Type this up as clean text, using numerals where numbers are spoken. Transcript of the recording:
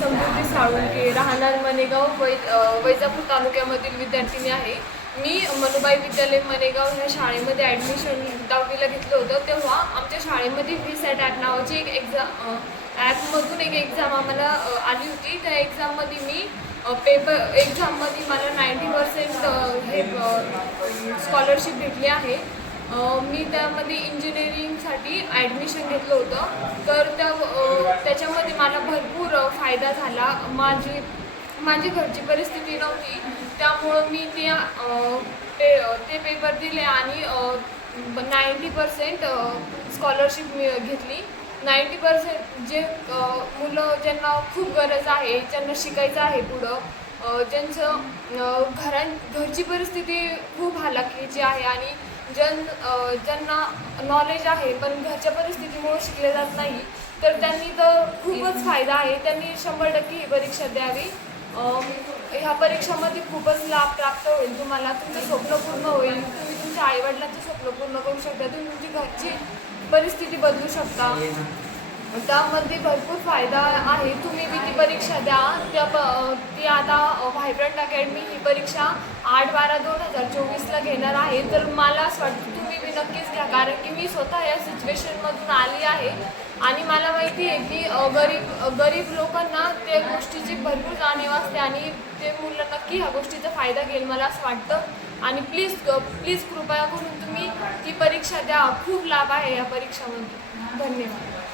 समृद्धी साळुंके, राहणार मनेगाव वैजापूर तालुक्यामधील विद्यार्थिनी आहे। मी मनुबाई विद्यालय मनेगाव ह्या शाळेमध्ये ॲडमिशन 10वीला घेतलं होतं। तेव्हा आमच्या शाळेमध्ये VSAT ॲप नावाची एक ॲपमधून एक एक्झाम आम्हाला आली होती। त्या एक्झाममध्ये मी एक्झाममध्ये मला 90% हे स्कॉलरशिप भेटली आहे। मी त्यामध्ये इंजिनिअरिंगसाठी ॲडमिशन घेतलं होतं। तर त्याच्यामध्ये मला भरपूर फायदा झाला। माझी घरची परिस्थिती नव्हती, त्यामुळं मी ते पेपर दिले आणि 90% स्कॉलरशिप घेतली। 90% जे मुलं ज्यांना खूप गरज आहे, ज्यांना शिकायचं आहे पुढं, घरची परिस्थिती खूप हलाखीची आहे आणि ज्यांना नॉलेज आहे पण घरच्या परिस्थितीमुळे शिकले जात नाही, तर त्यांनी तर खूपच फायदा आहे। त्यांनी 100% ही परीक्षा द्यावी। ह्या परीक्षामध्ये खूपच लाभ प्राप्त होईल तुम्हाला। तुमचं स्वप्न पूर्ण होईल, तुम्ही तुमच्या आईवडिलांचं स्वप्न पूर्ण करू शकता, तुम्ही तुमची घरची परिस्थिती बदलू शकता। त्यामध्ये भरपूर फायदा आहे। तुम्ही बी ती परीक्षा द्या। ती आता व्हायब्रंट अकॅडमी ही परीक्षा 8/12/2024ला घेणार आहे। तर मला असं वाटतं तुम्ही बी नक्कीच घ्या, कारण की मी स्वतः या सिच्युएशनमधून आली आहे आणि मला माहिती आहे की गरीब लोकांना त्या गोष्टीची भरपूर जाणीव असते आणि ते मुलं नक्की ह्या गोष्टीचा फायदा घेईल मला असं वाटतं। आणि प्लीज कृपया करून तुम्ही ती परीक्षा द्या। खूप लाभ आहे या परीक्षामध्ये। धन्यवाद।